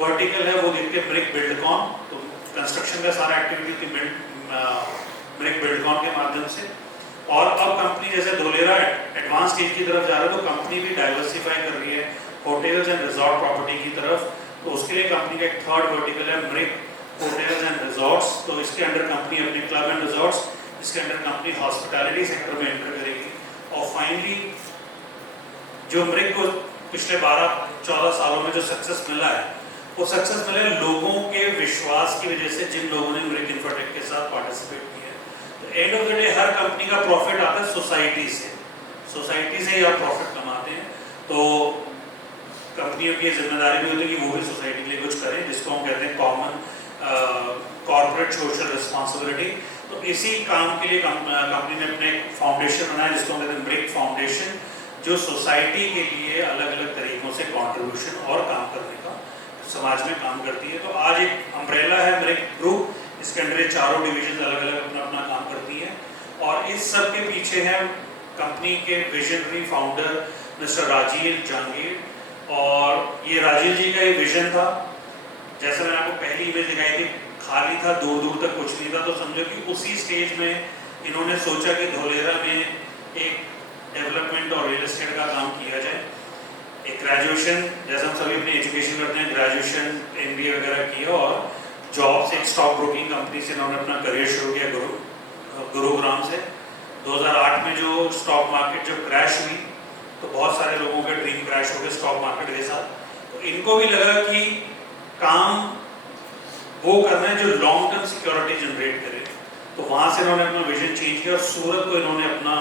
Vertical है वो देखते हैं ब्रिक बिल्डकॉन, तो कंस्ट्रक्शन का सारा एक्टिविटी थी ब्रिक बिल्डकॉन के माध्यम से। और अब कंपनी जैसे धोलेरा एडवांस स्टेज की तरफ जा रहा है, तो कंपनी भी डाइवर्सिफाई कर रही है होटल्स एंड रिजॉर्ट प्रॉपर्टी की तरफ। तो उसके लिए कंपनी का एक थर्ड वर्टिकल है ब्रिक होटल्स एंड रिजॉर्ट्स। तो इसके अंडर कंपनी अपने क्लब एंड रिजॉर्ट्स, इसके अंडर कंपनी हॉस्पिटैलिटी सेक्टर में एंटर करेगी। और फाइनली जो ब्रिक को पिछले 12-14 सालों में जो सक्सेस मिला है, वो सक्सेस मिला है लोगों के विश्वास की वजह से, जिन लोगों ने ब्रिक इंफ्राटेक के साथ पार्टिसिपेट किया है। तो end of the day her company का प्रॉफिट आता है सोसाइटी से, सोसाइटी से ही आप प्रॉफिट कमाते हैं। तो कंपनियों की जिम्मेदारी भी होती है कि वो भी सोसाइटी के लिए कुछ करें, जिसको हम कहते हैं कॉमन कॉर्पोरेट सोशल रिस्पॉन्सिबिलिटी। तो इसी काम के लिए कंपनी ने अपने फाउंडेशन बनाया जिसको हम कहते हैं ब्रिक फाउंडेशन, जो सोसाइटी के लिए अलग अलग तरीकों से कंट्रीब्यूशन और काम करने का समाज में काम करती है। तो आज एक अम्ब्रेला है ब्रिक ग्रुप, इसके अंदर चारों डिविजन अलग अलग अपना अपना काम करती है। और इस सब के पीछे है कंपनी के visionary founder mister Rajiv Jahangir. और ये राजीव जी का ये विजन था, जैसे मैंने आपको पहली इमेज दिखाई थी, खाली था, दूर दूर तक कुछ नहीं था। तो समझो कि उसी स्टेज में इन्होंने सोचा कि धोलेरा में एक डेवलपमेंट और रियल एस्टेट का काम किया जाए। एक ग्रेजुएशन, जैसे हम सभी अपनी एजुकेशन करते हैं, ग्रेजुएशन MBA वगैरह किया और जॉब से एक स्टॉक ब्रोकिंग कंपनी से इन्होंने अपना करियर शुरू किया गुरुग्राम से। 2008 में जो स्टॉक मार्केट जब क्रैश हुई, तो बहुत सारे लोगों के ड्रीम क्रैश हो गए स्टॉक मार्केट के साथ। तो इनको भी लगा कि काम वो करना है जो लॉन्ग टर्म सिक्योरिटी जनरेट करे। तो वहाँ से इन्होंने अपना विजन चेंज किया और सूरत को इन्होंने अपना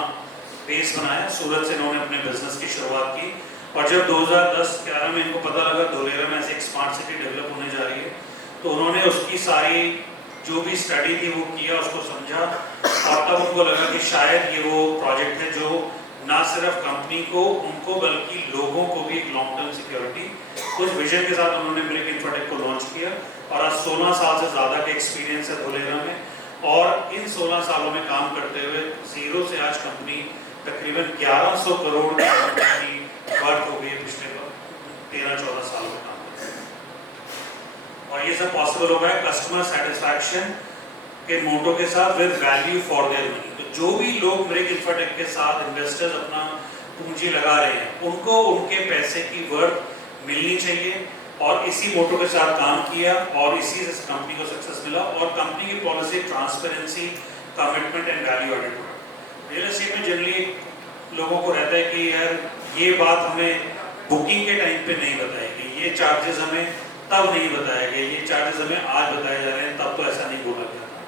बेस बनाया। सूरत से इन्होंने अपने बिजनेस की शुरुआत की। और जब 2010-11 में इनको पता लगा धोलेरा में ऐसे एक स्मार्ट सिटी डेवलप होने जा रही है, तो उन्होंने उसकी सारी जो भी स्टडी थी वो किया, उसको समझा। और तब उनको लगा कि शायद ये वो प्रोजेक्ट है जो ना सिर्फ कंपनी को, उनको, बल्कि लोगों को भी एक लॉन्ग टर्म सिक्योरिटी, उस विजन के साथ उन्होंने ब्रिक इंफ्राटेक को लॉन्च किया। और आज 16 साल से ज़्यादा का एक्सपीरियंस है धोलेरा में। और इन 16 सालों में काम करते हुए जीरो से आज कंपनी तकरीबन 1100 करोड़ की वर्थ हो गई है पिछले 13-14 सालों में काम करते हैं। और ये सब पॉसिबल हो गया है कस्टमर सेटिस्फैक्शन के मोटो के साथ, with value for their money. तो जो भी लोग ब्रिक इंफ्राटेक के साथ इन्वेस्टर्स अपना पूंजी लगा रहे हैं, उनको उनके पैसे की वर्थ मिलनी चाहिए। और इसी मोटो के साथ काम किया और इसी से कंपनी को सक्सेस मिला। और कंपनी की policy transparency, commitment and value added product. Real estate में जनरली लोगों को रहता है कि यार ये बात हमें बुकिंग के टाइम पे नहीं बताएगी, ये चार्जेस हमें तब नहीं बताया गया, ये चार्जेस हमें आज बताए जा रहे हैं, तब तो ऐसा नहीं बोला गया था।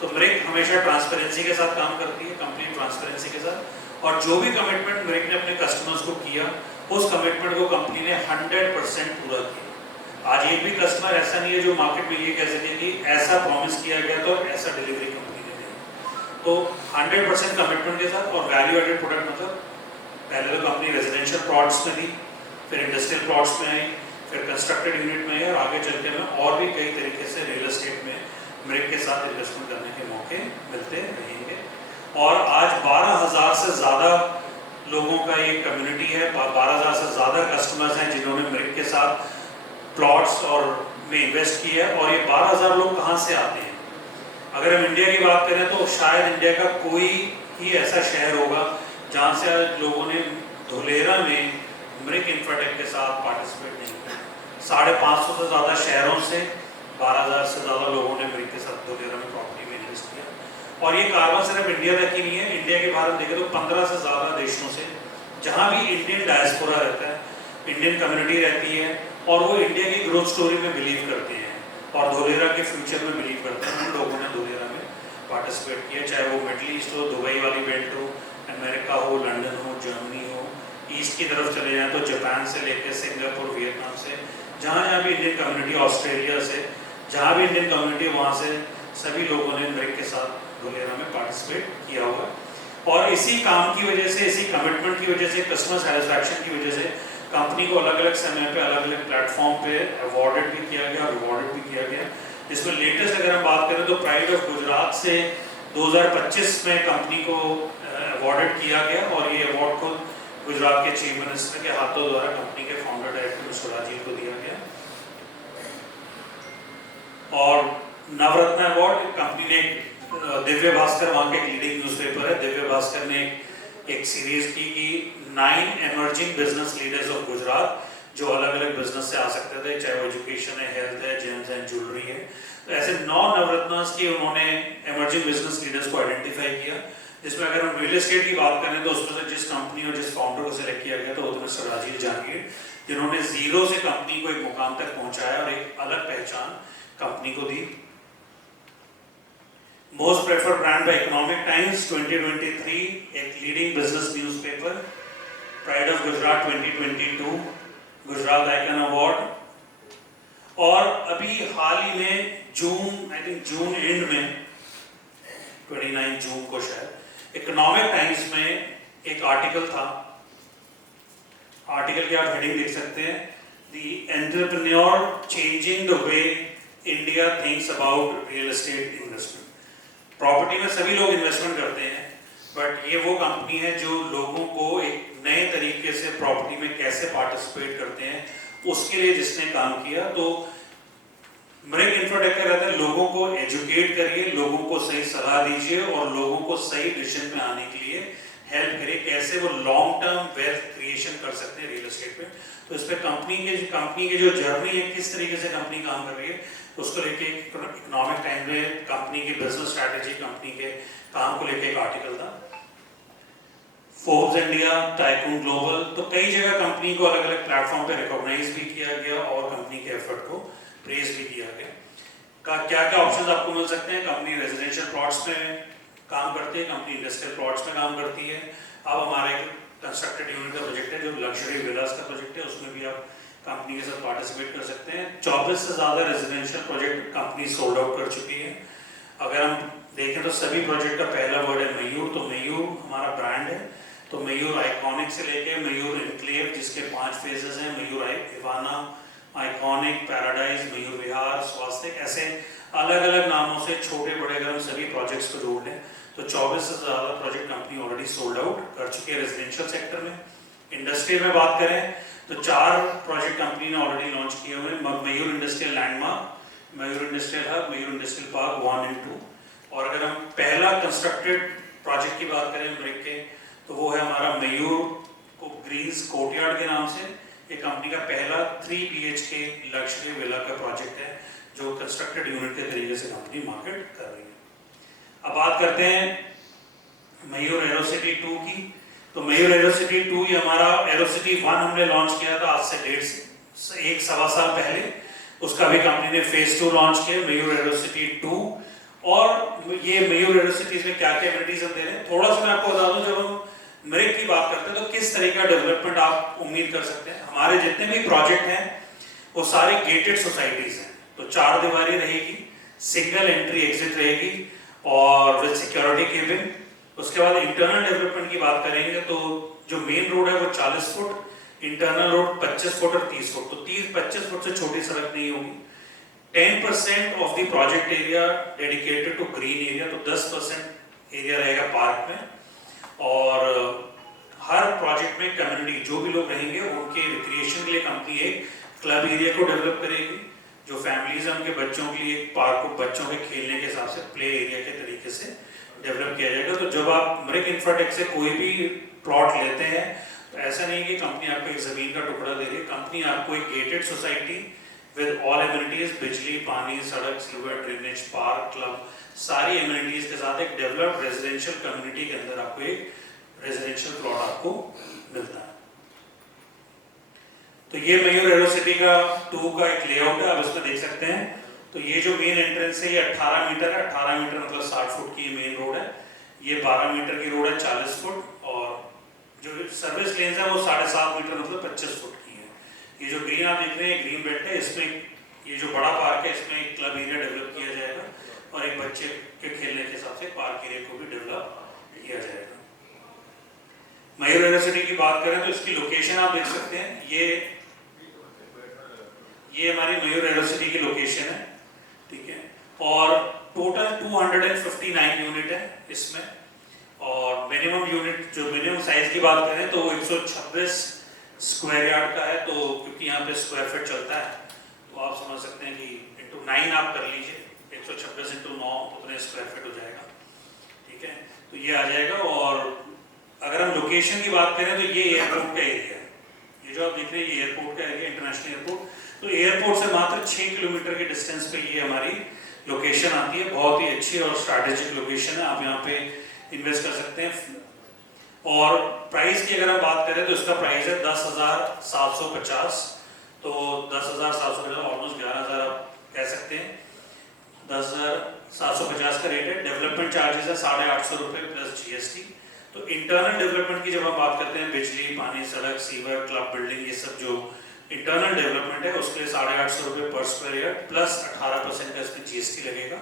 तो ब्रिक हमेशा ट्रांसपेरेंसी के साथ काम करती है, कंपनी ट्रांसपेरेंसी के साथ। और जो भी कमिटमेंट ब्रिक ने अपने कस्टमर्स को किया, उस कमिटमेंट को कंपनी ने 100% पूरा किया। आज एक भी कस्टमर ऐसा नहीं है जो मार्केट में ये कह सके कि ऐसा प्रॉमिस किया गया तो ऐसा डिलीवरी कंपनी ने दी। तो 100% कमिटमेंट के साथ। और वैल्यू एडेड प्रोडक्ट मतलब पहले तो कंपनी रेजिडेंशियल प्लॉट्स में थी, फिर इंडस्ट्रियल प्लॉट्स में आई, फिर कंस्ट्रक्टेड यूनिट में आई, और आगे चलते में और भी कई तरीके से रियल एस्टेट में ब्रिक के साथ इन्वेस्टमेंट करने के मौके मिलते रहेंगे। और आज 12,000 से ज़्यादा लोगों का ये कम्युनिटी है, 12,000 से ज़्यादा कस्टमर्स हैं जिन्होंने ब्रिक के साथ प्लॉट्स और में इन्वेस्ट किया है। और ये 12,000 लोग कहाँ से आते हैं? अगर हम इंडिया की बात करें तो शायद इंडिया का कोई ही ऐसा शहर होगा जहाँ से आज लोगों ने धोलेरा में ब्रिक इंफ्राटेक के साथ पार्टिसिपेट नहीं किया। 550 से ज़्यादा शहरों से 12,000 से ज़्यादा लोगों ने ब्रिक के साथ धोलेरा में प्रॉपर्टी में इन्वेस्ट किया। और ये कारवां सिर्फ इंडिया तक ही नहीं है, इंडिया के बाहर देखें तो 15 से ज़्यादा देशों से, जहाँ भी इंडियन डायस्पोरा रहता है, इंडियन कम्युनिटी रहती है, और वो इंडिया की ग्रोथ स्टोरी में बिलीव करते हैं और धोलेरा के फ्यूचर में बिलीव करते हैं। उन लोगों ने धोलेरा में पार्टिसिपेट किया, चाहे वो मिडल ईस्ट हो, दुबई वाली बेल्ट हो, अमेरिका हो, लंदन हो, जर्मनी हो, ईस्ट की तरफ चले जाएँ तो जापान से लेकर सिंगापुर, वियतनाम से, जहाँ जहाँ भी इंडियन कम्युनिटी, ऑस्ट्रेलिया से, जहाँ भी इंडियन कम्युनिटी, वहाँ से सभी लोगों ने ब्रिक के साथ धोलेरा में पार्टिसिपेट किया हुआ। और इसी काम की वजह से, इसी कमिटमेंट की वजह से, कस्टमर सेटिस्फैक्शन की वजह से कंपनी को अलग अलग समय पे, अलग अलग प्लेटफॉर्म पे अवॉर्डेड भी किया गया, रिवॉर्डेड भी किया गया। जिसमें लेटेस्ट अगर हम बात करें तो प्राइड ऑफ गुजरात से 2025 में कंपनी को अवॉर्डेड किया गया। और ये अवार्ड को गुजरात के चीफ मिनिस्टर के हाथों द्वारा कंपनी के फाउंडर डायरेक्टर मिस्टर राजीव को दिया गया। और नवरत्न अवार्ड कंपनी ने दिव्य भास्कर, वहाँ के लीडिंग न्यूज़पेपर है, दिव्य भास्कर ने एक सीरीज की कि 9 emerging business leaders of Gujarat जो अलग अलग बिजनेस से आ सकते थे, चाहे वो एजुकेशन है, हेल्थ है, जेम्स एंड ज्वेलरी है। तो ऐसे 9 नवरत्नास की उन्होंने एमर्जिंग बिजनेस लीडर्स को आइडेंटिफाई किया, जिसमें अगर हम रियल एस्टेट की बात करें तो उसमें से जिस कंपनी और जिस फाउंडर को सिलेक्ट किया गया तो वो मिस्टर राजीव जहांगीर, जिन्होंने जीरो से कंपनी को एक मुकाम तक पहुंचाया और एक अलग पहचान कंपनी को दी। Most preferred brand by Economic Times 2023, एक leading business newspaper, pride of Gujarat 2022, Gujarat icon award, और अभी हाल ही में जून, आई थिंक जून एंड में 29 जून को शायद इकोनॉमिक टाइम्स में एक आर्टिकल था, आर्टिकल की आप हेडिंग देख सकते हैं, the entrepreneur changing the way India thinks about real estate investment. Property में सभी लोग इन्वेस्टमेंट करते हैं, बट ये वो कंपनी है जो लोगों को एक नए तरीके से प्रॉपर्टी में कैसे पार्टिसिपेट करते हैं उसके लिए जिसने काम किया। तो मृग इंफ्राटेक का रहता है लोगों को एजुकेट करिए, लोगों को सही सलाह दीजिए और लोगों को सही डिसीजन में आने के लिए हेल्प करिए, कैसे वो लॉन्ग टर्म वेल्थ क्रिएशन कर सकते हैं रियल एस्टेट पे। तो इस पे कंपनी की जो जर्नी है, किस तरीके से कंपनी काम कर रही है, उसको लेके इकोनॉमिक टाइम में कंपनी की बिजनेस स्ट्रैटेजी, कंपनी के काम को लेके एक आर्टिकल था। फोर्ब्स इंडिया, टाइकून ग्लोबल, तो कई जगह कंपनी को अलग अलग प्लेटफॉर्म पे रिकॉग्नाइज भी किया गया और कंपनी के एफर्ट को प्रेज भी किया गया। क्या क्या ऑप्शंस आपको मिल सकते हैं? कंपनी रेजिडेंशियल प्लॉट्स में काम करती है, कंपनी इंडस्ट्रियल प्लॉट्स में काम करती है। अब हमारे कंस्ट्रक्टेड यूनिट का प्रोजेक्ट है जो लग्जरी विलास का प्रोजेक्ट है, उसमें भी आप कंपनी के साथ पार्टिसिपेट कर सकते हैं। 24 से ज़्यादा residential project company sold out कर चुकी है। अगर हम देखें तो सभी प्रोजेक्ट का पहला वर्ड है मयूर, तो मयूर हमारा ब्रांड है। तो मयूर आइकॉनिक से लेके मयूर इनक्लेव जिसके 5 फेजेस हैं, मयूर इवाना, आइकॉनिक, पैराडाइज, मयूर विहार, स्वास्तिक, ऐसे अलग अलग नामों से छोटे बड़े अगर हम सभी प्रोजेक्ट्स को जोड़ लें तो 24 से ज़्यादा project company already sold out कर चुकी है रेजिडेंशियल सेक्टर में। इंडस्ट्रियल में बात करें तो 4 प्रोजेक्ट कंपनी ने ऑलरेडी लॉन्च किए हुए हैं, मयूर इंडस्ट्रियल लैंडमार्क, मयूर इंडस्ट्रियल हब, मयूर इंडस्ट्रियल पार्क 1 और 2। और अगर हम पहला कंस्ट्रक्टेड प्रोजेक्ट की बात करें मृग के, तो वो है हमारा मयूर को ग्रीन्स कोर्टयार्ड के नाम से। ये कंपनी का पहला 3 BHK लग्जरी विला का प्रोजेक्ट है जो कंस्ट्रक्टेड यूनिट के तरीके से कंपनी मार्केट कर रही है। अब बात करते हैं मयूर एरोसिटी 2 की। तो मयूर एरोसिटी 2 ये हमारा एरोसिटी 1 हमने लॉन्च किया था आज से 1-1.25 साल पहले। उसका भी कंपनी ने फेज 2 लॉन्च किया, मयूर एरोसिटी 2। और ये मयूर एरोसिटीज में क्या क्या एमिनिटीज हम दे रहे हैं, थोड़ा सा मैं आपको बता दूं। जब हम मृग की बात करते हैं तो किस तरह का डेवलपमेंट आप उम्मीद कर सकते हैं। हमारे जितने भी प्रोजेक्ट हैं वो सारे गेटेड सोसाइटीज हैं, तो 4 दीवारी रहेगी, सिंगल एंट्री एग्जिट रहेगी और विद सिक्योरिटी केबिन। उसके बाद इंटरनल डेवलपमेंट की बात करेंगे तो जो मेन रोड है वो 40 फुट, इंटरनल रोड 25 फुट और 30 फुट। तो 30-25 फुट से छोटी सड़क नहीं होगी। 10% of the project area dedicated to green area, तो 10% एरिया रहेगा पार्क में। और हर प्रोजेक्ट में कम्युनिटी जो भी लोग रहेंगे उनके रिक्रिएशन के लिए कंपनी एक क्लब एरिया को डेवलप करेगी। जो फैमिलीज हैं उनके बच्चों के लिए एक पार्क को बच्चों के खेलने के हिसाब से प्ले एरिया के तरीके से डेवलप किया जाएगा। तो जब आप मृग इंफ्राटेक से कोई भी प्लॉट लेते हैं तो ऐसा नहीं कि कंपनी आपको एक जमीन का टुकड़ा दे रही है, कंपनी आपको एक gated society with all amenities, बिजली, पानी, सड़क, सीवर, ड्रेनेज, पार्क, क्लब, सारी एमिनिटीज के साथ एक डेवलप्ड रेजिडेंशियल कम्युनिटी के अंदर आपको एक रेजिडेंशियल प्लॉट आपको मिलता है। तो ये मयूर एरोसिटी का 2 का एक लेआउट है, आप इसमें देख सकते हैं। तो ये जो मेन एंट्रेंस है ये 18 मीटर है, 18 मीटर मतलब 60 फुट की मेन रोड है। ये 12 मीटर की रोड है 40 फुट, और जो सर्विस लेन्स है वो 7.5 मीटर मतलब 25 फुट की है। ये जो ग्रीन आप देख रहे हैं ग्रीन बेल्ट है, इसमें ये जो बड़ा पार्क है इसमें एक क्लब एरिया डेवलप किया जाएगा और एक बच्चे के खेलने के हिसाब से पार्क एरिया को भी डेवलप किया जाएगा। मयूर एरोसिटी की बात करें तो इसकी लोकेशन आप देख सकते हैं, ये हमारी मयूर एरोसिटी की लोकेशन है, ठीक है। और टोटल 259 यूनिट है इसमें, और मिनिमम यूनिट जो मिनिमम साइज की बात करें तो 126 स्क्वायर यार्ड का है। तो क्योंकि यहाँ पे स्क्वायर फीट चलता है तो आप समझ सकते हैं कि इंटू 9 आप कर लीजिए, 126 इंटू 9 उतने स्क्वायर फीट हो जाएगा, ठीक है। तो ये आ जाएगा। और अगर हम लोकेशन की बात करें तो ये एयरपोर्ट का एरिया है, ये जो आप देख रहे हैं ये एयरपोर्ट का एरिया, इंटरनेशनल एयरपोर्ट। तो एयरपोर्ट से मात्र 6 किलोमीटर के डिस्टेंस पे ये हमारी लोकेशन आती है। बहुत ही अच्छी और स्ट्रैटेजिक लोकेशन है, आप यहाँ पे इन्वेस्ट कर सकते हैं। और प्राइस की अगर हम बात करें तो इसका प्राइस है 10,750। तो 10,750 ऑलमोस्ट 11,000 आप कह सकते हैं। 10,750 का रेट है। डेवलपमेंट चार्जेस है 850 रुपये प्लस GST। तो इंटरनल डेवलपमेंट की जब हम बात करते हैं, बिजली, पानी, सड़क, सीवर, क्लब बिल्डिंग, ये सब जो इंटरनल डेवलपमेंट है उसके लिए 850 रुपये पर स्क्वायर यार्ड प्लस 18% का इसमें GST लगेगा।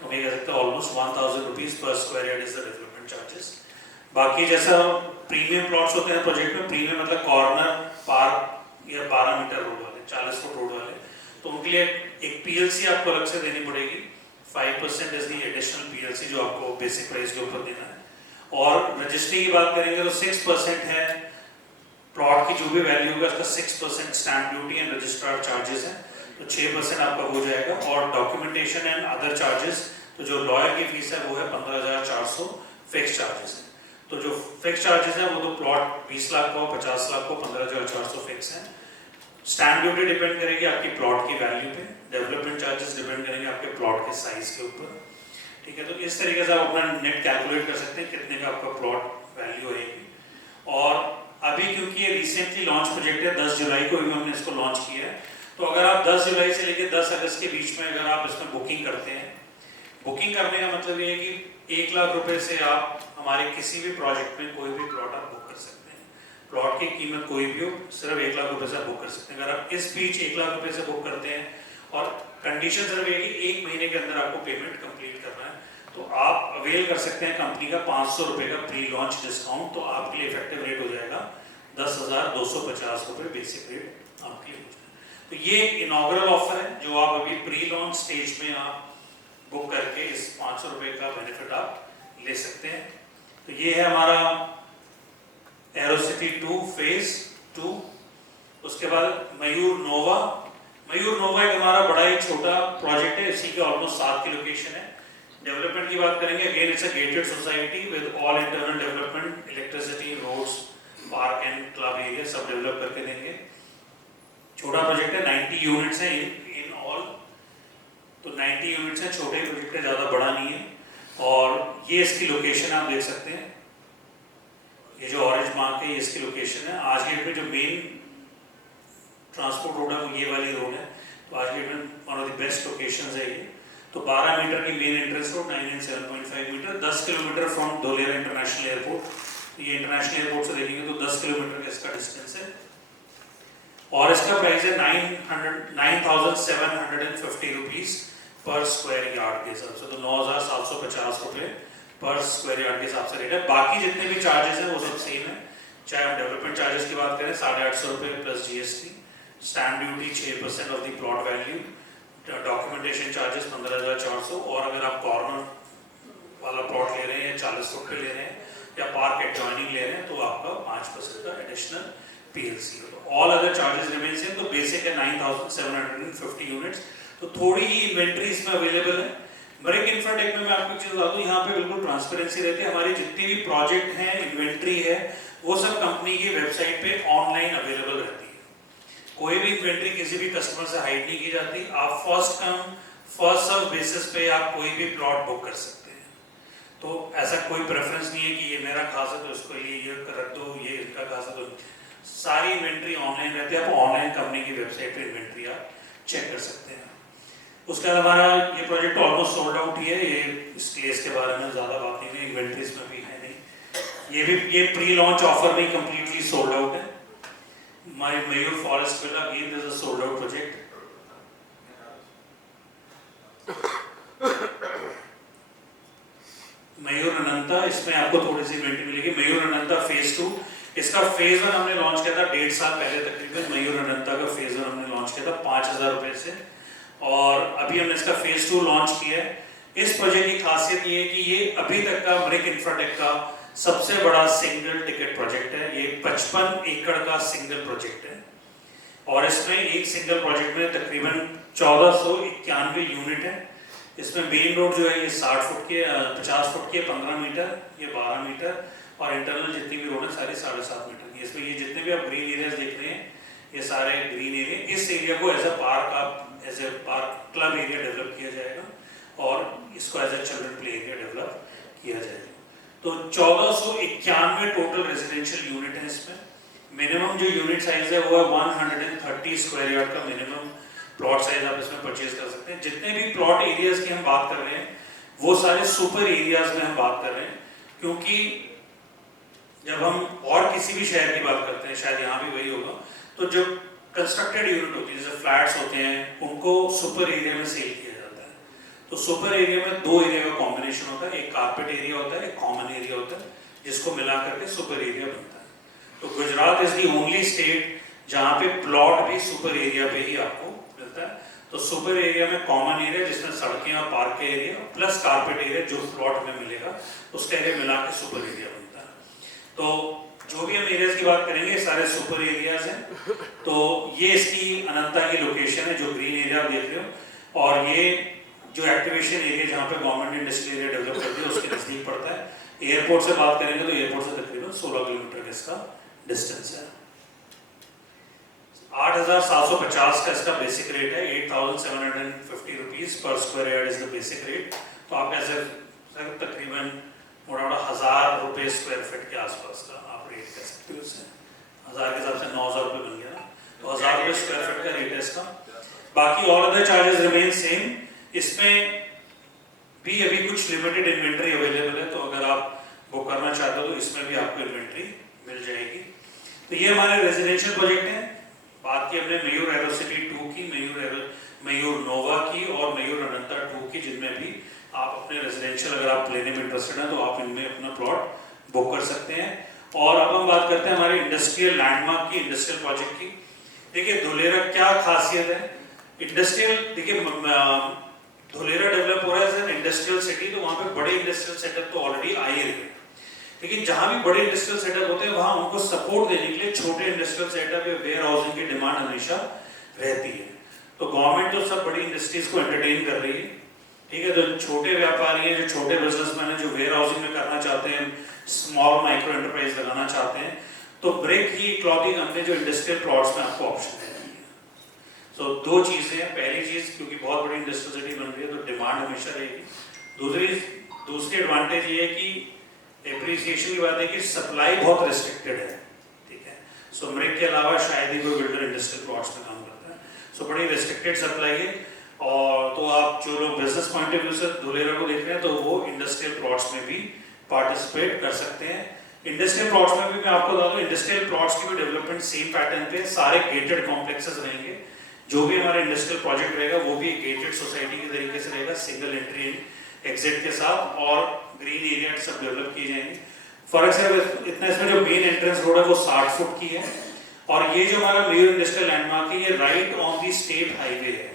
तो मैं कह सकता हूँ ऑलमोस्ट 1,000 रुपीज़ पर square yard is the development charges. बाकी जैसा प्रीमियम प्लॉट्स होते हैं प्रोजेक्ट में, प्रीमियम मतलब कॉर्नर, पार्क या 12 मीटर रोड वाले, 40 फुट रोड वाले, तो उनके लिए एक PLC आपको अलग से देनी पड़ेगी। 5% इज दी एडिशनल PLC जो आपको बेसिक प्राइस के ऊपर देना है। और रजिस्ट्री की बात करेंगे तो 6% है, प्लॉट की जो भी वैल्यू होगा उसका 6% stamp duty and registrar charges हैं, तो 6% आपका हो जाएगा। और डॉक्यूमेंटेशन एंड अदर चार्जेस, तो जो लॉयर की फीस है वो है 15,400 फिक्स चार्जेस है। तो जो फिक्स चार्जेस है वो तो प्लॉट 20 लाख का हो, 50 लाख को 15,400 फिक्स है। स्टैंप ड्यूटी डिपेंड करेगी आपकी प्लॉट की वैल्यू पे, डेवलपमेंट चार्जेस डिपेंड करेंगे आपके प्लॉट के साइज के ऊपर, ठीक है। तो इस तरीके से आप अपना नेट कैलकुलेट कर सकते हैं कितने का आपका प्लॉट वैल्यू आएगी। और अभी क्योंकि ये रिसेंटली लॉन्च प्रोजेक्ट है, 10 जुलाई को भी हमने इसको लॉन्च किया है, तो अगर आप 10 जुलाई से लेकर 10 अगस्त के बीच में अगर आप इसमें बुकिंग करते हैं, बुकिंग करने का मतलब ये है कि 1 लाख रुपए से आप हमारे किसी भी प्रोजेक्ट में कोई भी प्लॉट आप बुक कर सकते हैं। प्लॉट की कीमत कोई भी हो, सिर्फ 1 लाख रुपए से आप बुक कर सकते हैं। अगर आप इस बीच 1 लाख रुपए से बुक करते हैं और कंडीशन सिर्फ ये कि 1 महीने के अंदर आपको पेमेंट कंप्लीट करना है, तो आप अवेल कर सकते हैं कंपनी का 500 रुपये का प्री लॉन्च डिस्काउंट। तो आपके लिए इफेक्टिव रेट हो जाएगा 10,250 रुपये बेसिक रेट आपके लिए। तो ये इनॉग्रल ऑफर है जो आप अभी प्री लॉन्च स्टेज में आप बुक करके इस 500 रुपये का बेनिफिट आप ले सकते हैं। तो ये है हमारा एरोसिटी 2 फेज 2। उसके बाद मयूर नोवा। मयूर नोवा एक हमारा बड़ा ही छोटा प्रोजेक्ट है, इसी के ऑलमोस्ट 7 की लोकेशन है। डेवलपमेंट की बात करेंगे, again it's a gated society with all internal development, electricity, roads, park and club area सब डेवलप करके देंगे। छोटा प्रोजेक्ट है, 90 यूनिट्स हैं इन ऑल। तो 90 यूनिट्स हैं, छोटे प्रोजेक्ट है, ज़्यादा बड़ा नहीं है। और ये इसकी लोकेशन आप देख सकते हैं, ये जो ऑरेंज मार्क है ये इसकी लोकेशन है। आज के डेट में जो मेन ट्रांसपोर्ट रोड है वो ये वाली रोड है, तो आज के डेट में one of the best locations है ये। तो 12 मीटर की main entrance road, 9 and 7.5 metre, 10 kilometre from Dholera international airport. ये इंटरनेशनल एयरपोर्ट से देखेंगे तो 10 किलोमीटर का इसका डिस्टेंस है। और इसका प्राइस है 9,750 रुपीज़ पर स्क्वायर यार्ड के हिसाब से, तो 9,750 रुपये पर स्क्वायर यार्ड के हिसाब से रेट है। बाकी जितने भी चार्जेस हैं वो सब सेम है, चाहे हम डेवलपमेंट चार्जेस की बात करें 850 रुपये plus GST, stamp duty 6% of the plot value, documentation charges 15,400। और अगर आप कॉर्नर वाला प्लॉट ले रहे हैं या 40 फुट पे ले रहे हैं या पार्क एडजॉइनिंग ले रहे हैं तो आपका 5% का additional PLC। All other charges remain same. तो बेसिक है 9,750 यूनिट्स। तो थोड़ी ही इन्वेंट्री इसमें अवेलेबल है। मरिक इंफ्राटेक में मैं आपको एक चीज़ बता दूँ, यहाँ पे बिल्कुल ट्रांसपेरेंसी रहती है। हमारी जितनी भी प्रोजेक्ट हैं, इन्वेंट्री है, वो सब कंपनी की वेबसाइट पे ऑनलाइन अवेलेबल रहती है। कोई भी इन्वेंट्री किसी भी कस्टमर से हाइड नहीं की जाती। आप first come first serve basis पे आप कोई भी प्लॉट बुक कर सकते हैं। तो ऐसा कोई प्रेफरेंस नहीं है कि ये मेरा खास है तो इसको ये रख दो, ये इनका खास है तो। सारी इन्वेंट्री ऑनलाइन रहती है, आप ऑनलाइन कंपनी की वेबसाइट पे इन्वेंट्री आप चेक कर सकते हैं। उसके बाद हमारा ये प्रोजेक्ट ऑलमोस्ट सोल्ड आउट ही है। ये इसलिए इसके बारे में ज़्यादा बात नहीं है, इन्वेंट्रीज में भी है नहीं। ये प्री लॉन्च ऑफर में कम्प्लीटली सोल्ड आउट है। Mayur forest villa, again this is a sold out project. Mayur Ananta, इसमें आपको थोड़ी सी इन्वेंट्री मिलेगी। मयूर अनंता फेज 2, इसका फेज 1 हमने लॉन्च किया था 1.5 साल पहले तकरीबन। मयूर अनंता का फेज 1 हमने लॉन्च किया था 5,000 रुपये से, और अभी हमने इसका फेज 2 लॉन्च किया है। इस प्रोजेक्ट की खासियत ये है कि ये अभी तक का मरिक इंफ्राटेक का सबसे बड़ा सिंगल टिकट प्रोजेक्ट है। ये 55 एकड़ का सिंगल प्रोजेक्ट है। और इसमें एक सिंगल प्रोजेक्ट में तकरीबन 1491 यूनिट है। इसमें मेन रोड जो है ये 60 फुट की 50 फुट की 15 मीटर, ये 12 मीटर, और इंटरनल जितनी भी रोड है सारी 7.5 मीटर की। इसमें ये जितने भी आप ग्रीन एरियाज देख रहे हैं ये सारे ग्रीन एरिया, इस एरिया को as a park club area develop किया जाएगा और इसको as a children play area develop किया जाएगा। तो 1491 टोटल रेजिडेंशियल यूनिट है। इसमें मिनिमम जो यूनिट साइज है वो है 130 स्क्वायर यार्ड का मिनिमम प्लॉट साइज आप इसमें परचेज कर सकते हैं। जितने भी प्लॉट एरियाज की हम बात कर रहे हैं वो सारे सुपर एरियाज में हम बात कर रहे हैं, क्योंकि जब हम और किसी भी शहर की बात करते हैं, शायद यहाँ भी वही होगा, तो जब कंस्ट्रक्टेड यूनिट होती है जैसे फ्लैट्स होते हैं उनको सुपर एरिया में सेल किया जाता है। तो सुपर एरिया में दो एरिया का कॉम्बिनेशन होता है, एक कारपेट एरिया होता है, एक कॉमन एरिया होता है, जिसको मिला करके सुपर एरिया बनता है। तो Gujarat is the only state जहाँ पे प्लॉट भी सुपर एरिया पे ही आपको मिलता है। तो सुपर एरिया में कॉमन एरिया जिसमें सड़कें और पार्क का एरिया प्लस कारपेट एरिया जो प्लॉट में मिलेगा उसका एरिया मिला के सुपर एरिया बनता है। तो जो भी हम एरियाज की बात करेंगे सारे सुपर एरियाज हैं। तो ये इसकी अनंता की लोकेशन है जो ग्रीन एरिया आप देख रहे हो, और ये जो एक्टिवेशन एरिया जहाँ पे गवर्नमेंट इंडस्ट्रियल एरिया डेवलप कर दिया उसके नजदीक पड़ता है। एयरपोर्ट से बात करेंगे तो एयरपोर्ट से तकरीबन 16 किलोमीटर का इसका डिस्टेंस है। 8,750 का इसका बेसिक रेट है, 8,750 rupees per square yard is the basic rate. तो आप ऐसे तकरीबन मोटा 1,000 रुपये स्क्वायर फीट के आसपास का आप रेट कह सकते हो। उससे 1000 के हिसाब से 9,000 रुपये बन गया ना, तो 1000 रुपये स्क्वायर फीट का रेट है इसका। बाकी all other charges remain same. इसमें भी अभी कुछ लिमिटेड इन्वेंट्री अवेलेबल है, तो अगर आप बुक करना चाहते हो तो इसमें भी आपको इन्वेंट्री मिल जाएगी। तो ये हमारे रेजिडेंशियल प्रोजेक्ट हैं। बात की हमने मयूर एरोसिटी 2 की, मयूर नोवा की और मयूर अनंता 2 की, जिनमें भी आप अपने रेजिडेंशियल अगर आप लेने में इंटरेस्टेड हैं तो आप इनमें अपना प्लॉट बुक कर सकते हैं। और अब हम बात करते हैं हमारे इंडस्ट्रियल लैंडमार्क की, इंडस्ट्रियल प्रोजेक्ट की। देखिए धुलेरा क्या खासियत है इंडस्ट्रियल, देखिए धुलेरा डेवलप हो रहा है एज एन इंडस्ट्रियल सिटी, तो वहाँ पे बड़े इंडस्ट्रियल सेटअप तो ऑलरेडी आए ही हैं, लेकिन जहाँ भी बड़े इंडस्ट्रियल सेटअप होते हैं वहाँ उनको सपोर्ट देने के लिए छोटे इंडस्ट्रियल सेटअप या वेयर हाउसिंग की डिमांड हमेशा रहती है। तो गवर्नमेंट तो सब बड़ी इंडस्ट्रीज को एंटरटेन कर रही है, ठीक है। जो छोटे व्यापारी हैं, जो छोटे बिजनेसमैन हैं, जो वेयर हाउसिंग में करना चाहते हैं, स्मॉल माइक्रो एंटरप्राइज लगाना चाहते हैं, तो ब्रेक ही इकलौती कंपनी जो इंडस्ट्रियल प्लॉट्स में आपको ऑप्शन देती है। तो दो चीजें हैं, पहली चीज क्योंकि बहुत बड़ी इंडस्ट्रियल सिटी बन रही है तो डिमांड हमेशा रहेगी। दूसरी एडवांटेज ये है कि एप्रिसिएशन की बात है कि सप्लाई बहुत रिस्ट्रिक्टेड है, ठीक है। सो ब्रेक के अलावा शायद ही कोई बिल्डर इंडस्ट्रियल प्लॉट्स में काम करता है, सो बड़ी रिस्ट्रिक्टेड सप्लाई है। और तो आप जो लोग बिजनेस पॉइंट ऑफ व्यू से धुलेरा को देख रहे हैं तो वो इंडस्ट्रियल प्लॉट्स में भी पार्टिसिपेट कर सकते हैं। इंडस्ट्रियल प्लॉट्स में भी मैं आपको बता दूं, इंडस्ट्रियल प्लॉट्स की भी डेवलपमेंट सेम पैटर्न पे, सारे गेटेड कॉम्प्लेक्सेस रहेंगे। जो भी हमारा इंडस्ट्रियल प्रोजेक्ट रहेगा वो भी गेटेड सोसाइटी के तरीके से रहेगा, सिंगल एंट्री एग्जिट के साथ, और ग्रीन एरिया सब डेवलप किए जाएंगे। फर्क सिर्फ इतना, इसमें जो मेन एंट्रेंस रोड है वो 60 फुट की है, और ये जो हमारा मयूर इंडस्ट्रियल लैंडमार्क है ये right on the state highway है,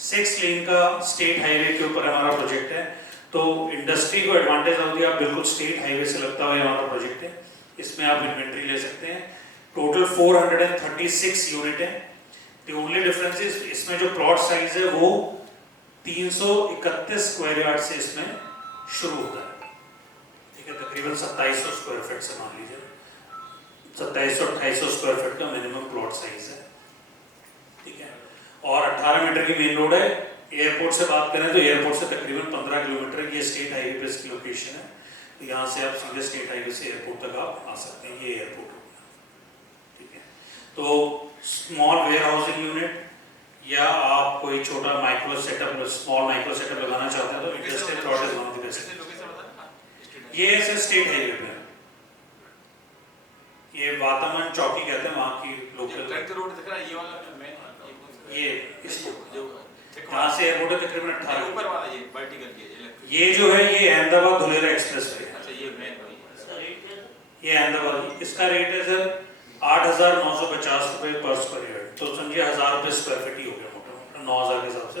6 लेन का स्टेट हाईवे के ऊपर हमारा प्रोजेक्ट है। तो इंडस्ट्री को एडवांटेज होती है, आप बिल्कुल स्टेट हाईवे से लगता हुआ हमारा प्रोजेक्ट है, इसमें आप इन्वेंट्री ले सकते हैं। टोटल 436 यूनिट है। द ओनली डिफरेंस इज इसमें जो प्लॉट साइज है वो 331 स्क्वायर यार्ड से इसमें शुरू होता है, ठीक है। तकरीबन 2700 स्क्वायर फीट से मान लीजिए 2700-2800 स्क्वायर फीट का मिनिमम प्लॉट साइज है, ठीक है। और 18 मीटर की मेन रोड है। एयरपोर्ट से बात करें तो एयरपोर्ट से तकरीबन 15 किलोमीटर की स्टेट हाईवे पे इसकी लोकेशन है। तो यहाँ से आप सीधे स्टेट हाईवे से एयरपोर्ट तक आप आ सकते हैं, ये एयरपोर्ट हो गया, ठीक है। तो स्मॉल वेयर हाउसिंग यूनिट या आप कोई छोटा micro setup, small micro setup लगाना चाहते हैं तो industrial plot is one of the best. ये ऐसे स्टेट हाईवे पे है, ये वातामन चौकी कहते हैं वहाँ की लोकल रोड दिख रहा है, ये वाला मेन, ये इसको यहाँ से एयरपोर्ट है तकरीबन 18 ऊपर वाला ये वर्टिकल ये जो है ये अहमदाबाद धुलेरा एक्सप्रेस वे है। अच्छा ये मेन, ये अहमदाबाद, इसका रेट है सर 8,950 रुपये पर स्क्वायर यार्ड। तो समझिए 1000 रुपये स्क्वायर फीट ही हो गया मोटा मोटा, 9,000 के हिसाब से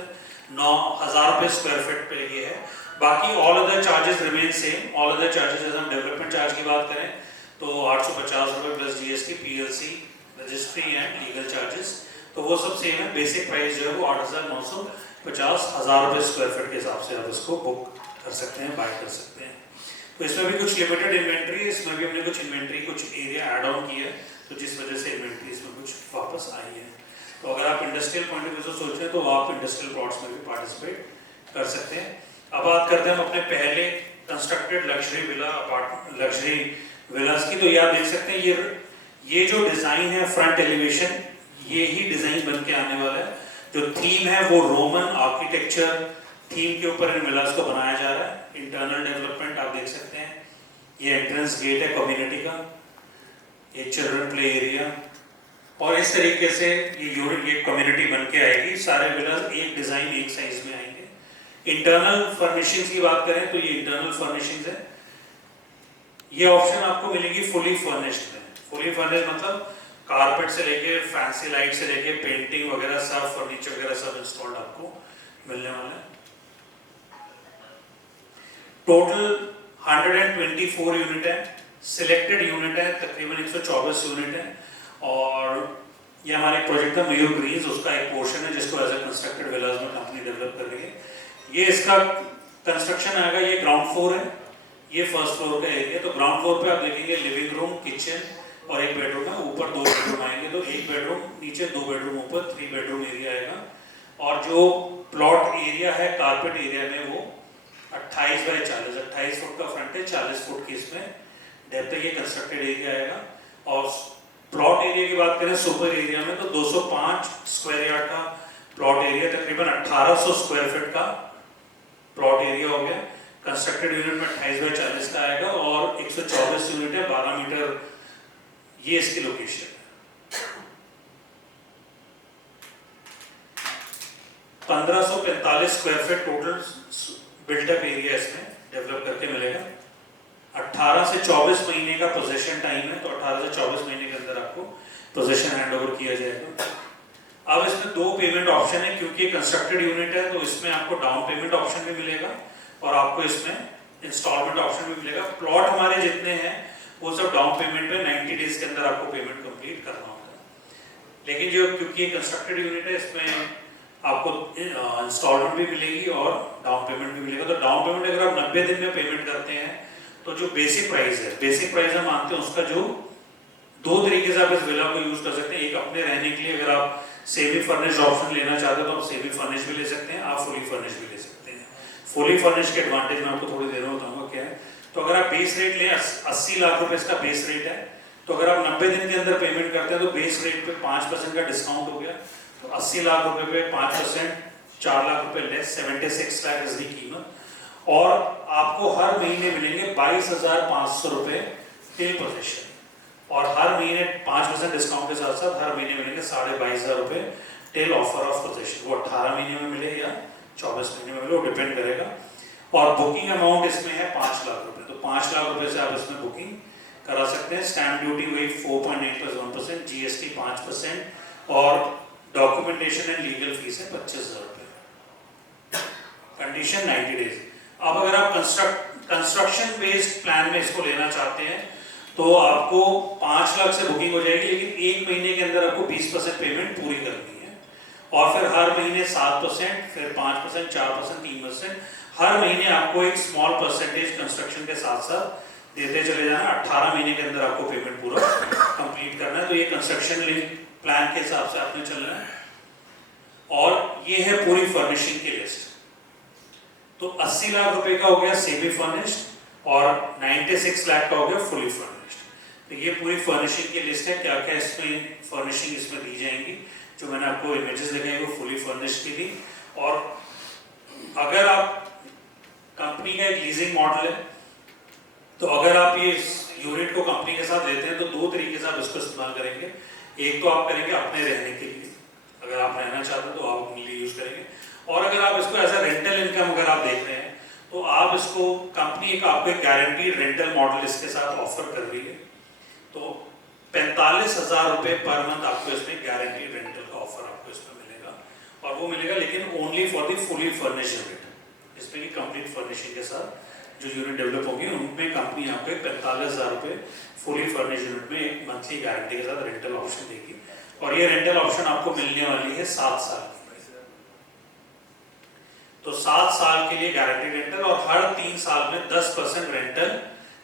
9,000 रुपये स्क्वायर फीट पे ये है। बाकी all other charges remain same. All other charges जैसे हम डेवलपमेंट चार्ज की बात करें तो 850 रुपये plus GST, PLC, registry and legal charges. तो वो सब सेम है। बेसिक प्राइस जो है वो 8,950 1000 रुपये स्क्वायर फीट के हिसाब से आप इसको बुक कर सकते हैं, बाय कर सकते हैं। तो इसमें भी कुछ लिमिटेड इन्वेंट्री है, इसमें भी हमने कुछ इन्वेंट्री कुछ एरिया ऐड ऑन किया है, तो जिस वजह से इन्वेंट्री इसमें कुछ वापस आई है। तो अगर आप इंडस्ट्रियल पॉइंट ऑफ व्यू से सोच रहे हैं तो आप इंडस्ट्रियल प्लॉट्स में भी पार्टिसिपेट कर सकते हैं। अब बात करते हैं हम अपने पहले कंस्ट्रक्टेड लग्जरी विलास की। तो ये आप देख सकते हैं, ये जो डिज़ाइन है फ्रंट एलिवेशन, ये ही डिज़ाइन बन के आने वाला है। जो थीम है वो रोमन आर्किटेक्चर थीम के ऊपर इन विलास को बनाया जा रहा है। इंटरनल डेवलपमेंट आप देख सकते हैं, ये एंट्रेंस गेट है कम्युनिटी का, ये चिल्ड्रन प्ले एरिया, और इस तरीके से ये यूनिट ये कम्युनिटी बन के आएगी। सारे विलास एक डिज़ाइन एक साइज में आएंगे। इंटरनल फर्निशिंग्स की बात करें तो ये इंटरनल फर्निशिंग्स है, ये ऑप्शन आपको मिलेगी फुली फर्निश्ड में। फुली फर्निश्ड मतलब कारपेट से लेके फैंसी लाइट से लेके पेंटिंग वगैरह सब, फर्नीचर वगैरह सब इंस्टॉल्ड आपको मिलने वाला है। टोटल 124 यूनिट है, सिलेक्टेड यूनिट है तकरीबन 124 यूनिट है, और ये हमारे प्रोजेक्ट है मयूर ग्रीन्स, उसका एक पोर्शन है जिसको एज ए कंस्ट्रक्टेड विलास में कंपनी डेवलप कर रही है। ये इसका कंस्ट्रक्शन आएगा, ये ग्राउंड फ्लोर है, ये फर्स्ट फ्लोर का एरिया। तो ग्राउंड फ्लोर पे आप देखेंगे लिविंग रूम, किचन और एक बेडरूम है, ऊपर 2 बेडरूम आएंगे, तो एक बेडरूम नीचे, 2 बेडरूम ऊपर, 3 बेडरूम एरिया आएगा। और जो प्लॉट एरिया है कारपेट एरिया में वो 28 बाय 40, 28 फुट का फ्रंट है, 40 फुट की इसमें डेप्थ है, ये कंस्ट्रक्टेड एरिया आएगा। और प्लॉट एरिया की बात करें सुपर एरिया में तो 205 स्क्वायर यार्ड का प्लॉट एरिया, तकरीबन 1800 स्क्वायर फीट का प्लॉट एरिया हो गया। कंस्ट्रक्टेड यूनिट में 28 बाय 40 का आएगा और 124 यूनिट है, 12 मीटर ये इसकी लोकेशन है। 1545 square feet total built up area इसमें डेवलप करके मिलेगा। 18 से 24 महीने का पोजीशन टाइम है, तो 18 से 24 महीने के अंदर आपको पोजीशन हैंडओवर किया जाएगा। अब इसमें 2 पेमेंट ऑप्शन है, क्योंकि कंस्ट्रक्टेड यूनिट है तो इसमें आपको डाउन पेमेंट ऑप्शन भी मिलेगा और आपको इसमें इंस्टॉलमेंट ऑप्शन भी मिलेगा। प्लॉट हमारे जितने हैं वो सब डाउन पेमेंट पे 90 डेज के अंदर आपको पेमेंट कंप्लीट करना होगा। लेकिन जो क्योंकि ये कंस्ट्रक्टेड यूनिट है इसमें आपको इंस्टॉलमेंट भी मिलेगी और डाउन पेमेंट भी मिलेगा। तो डाउन पेमेंट अगर आप 90 दिन में पेमेंट करते हैं तो जो बेसिक प्राइस है, बेसिक प्राइस हम मानते हैं उसका जो 2 तरीके से आप इस विला को यूज कर सकते हैं। एक अपने रहने के लिए, अगर आप सेमी फर्निश्ड ऑप्शन लेना चाहते हो तो आप सेमी फर्निश्ड भी ले सकते हैं, आप फुली फर्निश्ड भी ले सकते हैं। फुली फर्निश्ड के एडवांटेज मैं आपको थोड़ी देर में बताऊंगा क्या है। तो अगर आप बेस रेट लें, 80 लाख रुपए इसका बेस रेट है, तो अगर आप 90 दिन के अंदर पेमेंट करते हैं तो बेस रेट पे 5% का डिस्काउंट हो गया, तो 80 लाख रुपए पे 5%, 4 लाख रुपए लेस, 76 लाख इसकी कीमत। और आपको हर महीने मिलेंगे 22,500 रुपए टिल पोजीशन, और हर महीने 5% डिस्काउंट के साथ साथ हर महीने मिलेंगे 22,500 रुपए टिल ऑफर ऑफ पोजीशन। वो 18 महीने में मिले या 24 महीने में मिले, वो डिपेंड करेगा। और बुकिंग अमाउंट इसमें है 5 लाख रुपए, तो 5 लाख रुपए से आप इसमें बुकिंग करा सकते हैं। स्टैंप ड्यूटी वही 4.8 + 1%, जीएसटी 5% और डॉक्यूमेंटेशन एंड लीगल फीस है 25,000 रुपए। Condition 90 days. अब अगर आप कंस्ट्रक्शन बेस्ड प्लान में इसको लेना चाहते हैं तो आपको 5 लाख से बुकिंग हो जाएगी, लेकिन 1 महीने के अंदर आपको 20% पेमेंट पूरी करनी है, और फिर हर महीने 7%, फिर 5%, 4%, 3%, हर महीने आपको एक स्मॉल परसेंटेज कंस्ट्रक्शन के साथ साथ देते चले जाना। 18 महीने के अंदर आपको पेमेंट पूरा कंप्लीट करना है। तो ये कंस्ट्रक्शन लिंक प्लान के हिसाब से आपने चलना है। और ये है पूरी फर्निशिंग की लिस्ट। तो 80 लाख रुपए का हो गया सेमी फर्निश्ड और 96 लाख का हो गया फुली फर्निश्ड। तो ये पूरी फर्निशिंग की लिस्ट है, क्या क्या इसमें फर्निशिंग इसमें दी जाएंगी। जो मैंने आपको इमेजेस दिखाई वो फुली फर्निश्ड की थी। और अगर आप कंपनी का एक लीजिंग मॉडल है, तो अगर आप ये यूनिट को कंपनी के साथ लेते हैं तो 2 तरीके से आप इसको इस्तेमाल करेंगे। एक तो आप करेंगे अपने रहने के लिए, अगर आप रहना चाहते हैं तो आप अपने लिए यूज करेंगे, और अगर आप इसको एज अ रेंटल इनकम अगर आप देख रहे हैं तो आप इसको कंपनी एक आपको एक गारंटीड रेंटल मॉडल इसके साथ ऑफर कर रही है। तो 45,000 रुपए पर मंथ आपको इसमें गारंटीड रेंटल का ऑफर आपको इसमें मिलेगा, और वो मिलेगा लेकिन only for the fully furnished unit, जिसमें कि कंप्लीट फर्निशिंग के साथ जो यूनिट डेवलप होगी उनमें कंपनी आपको 45,000 रुपए फुली फर्निश्ड यूनिट में एक मंथली गारंटी के साथ रेंटल ऑप्शन देगी। और ये रेंटल ऑप्शन आपको मिलने वाली है 7 साल की। तो 7 साल के लिए गारंटी रेंटल, और हर 3 साल में 10% रेंटल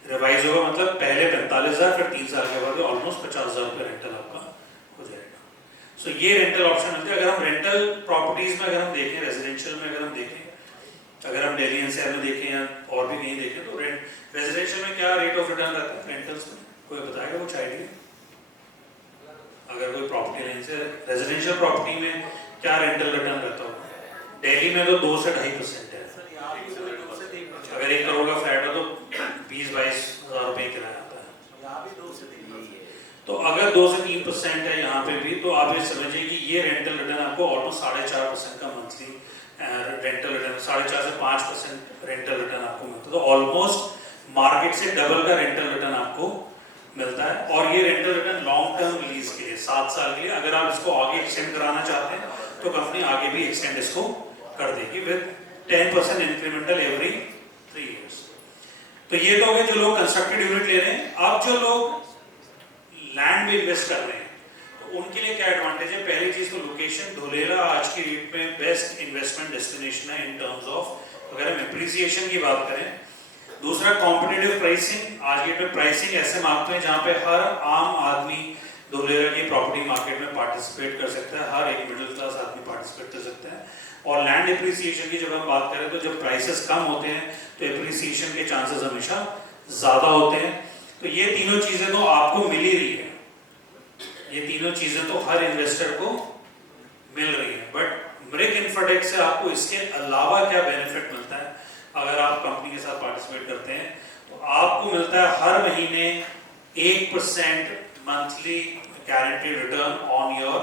रिवाइज होगा, मतलब पहले 45,000 फिर 3 साल के बाद ऑलमोस्ट 50,000 रुपये रेंटल आपका हो जाएगा। सो ये रेंटल ऑप्शन मिलते हैं। अगर हम रेंटल प्रॉपर्टीज में अगर हम देखें, रेजिडेंशियल में अगर हम देखें, अगर हम दिल्ली एनसीआर में देखें या और भी कहीं देखें, तो रेजिडेंशियल में क्या रेट ऑफ रिटर्न रहता है रेंटल्स में, कोई बताएगा कुछ आइडिया? अगर कोई प्रॉपर्टी लाइन से रेजिडेंशियल प्रॉपर्टी में क्या रेंटल रिटर्न रहता होगा? दिल्ली में तो 2 से 2.5% है। अगर 1 करोड़ का फ्लैट है तो 20-22 हज़ार रुपये किराया आता है। तो अगर 2 से 3% है यहाँ पे भी, तो आप ये समझिए कि ये रेंटल रिटर्न आपको ऑलमोस्ट 4.5% का मंथली रेंटल रिटर्न, 4.5 से 5% रेंटल रिटर्न आपको मिलता है। तो ऑलमोस्ट मार्केट से डबल का रेंटल रिटर्न आपको मिलता है। और ये rental return long term lease के लिए 7 साल के लिए, अगर आप इसको आगे एक्सटेंड कराना चाहते हैं तो कंपनी आगे भी एक्सटेंड इसको कर देगी विद 10% इंक्रीमेंटल एवरी 3 years। तो ये तो हो गए जो लोग कंस्ट्रक्टेड यूनिट ले रहे हैं। अब जो लोग लैंड में इन्वेस्ट कर रहे हैं तो उनके लिए क्या एडवांटेज है? पहली चीज तो लोकेशन, धुलेरा आज की डेट में बेस्ट इन्वेस्टमेंट डेस्टिनेशन है इन टर्म्स ऑफ अगर हम एप्रिसिएशन की बात करें। दूसरा कॉम्पिटिटिव प्राइसिंग, आज की डेट में प्राइसिंग ऐसे मांगते हैं जहाँ पे हर आम आदमी धुलेरा की प्रॉपर्टी मार्केट में पार्टिसिपेट कर सकता है, हर एक मिडिल क्लास आदमी पार्टिसिपेट कर सकता है। और लैंड एप्रिसिएशन की जब हम बात करें तो जब प्राइसेस कम होते हैं तो एप्रिसिएशन के चांसेस हमेशा ज़्यादा होते हैं। तो ये तीनों चीज़ें तो आपको मिल ही रही है, ये तीनों चीज़ें तो हर इन्वेस्टर को मिल रही है। बट ब्रिक इंफ्राटेक से आपको इसके अलावा क्या बेनिफिट मिलता है? अगर आप कंपनी के साथ पार्टिसिपेट करते हैं तो आपको मिलता है हर महीने 1% monthly guarantee return on your